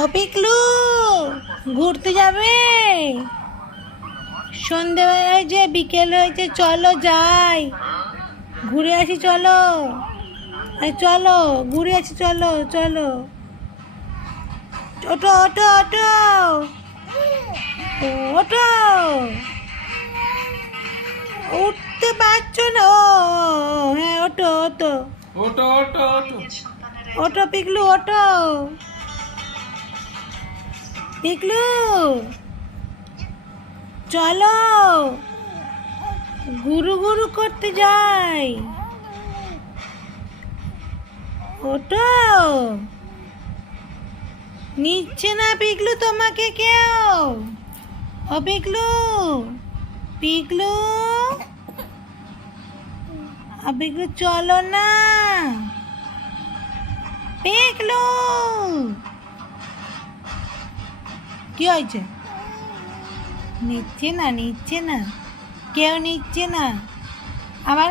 ও পিকলু, ঘুরতে যাবে? সন্ধে হয়েছে, বিকেল হয়েছে, চলো যাই, ঘুরে আসি। চলো, চলো ঘুরে আসি, চলো চলো। ওটো ওটো ওটো ওটো, উঠতে পারছো না? ও হ্যাঁ, ওটো ওটো ওটো ওটো ওটো ওটো পিকলু, ওটো পিকলু, চলো গুরু গুরু করতে যাই। ওটো নিচ্ছে না পিকলু তোমাকে কেউ। ও পিকলু, পিকলু, পিকলু চলো না। পিকলু, কি হয়েছে? নিচ্ছে না, নিচ্ছে না, কেউ নিচ্ছে না। আবার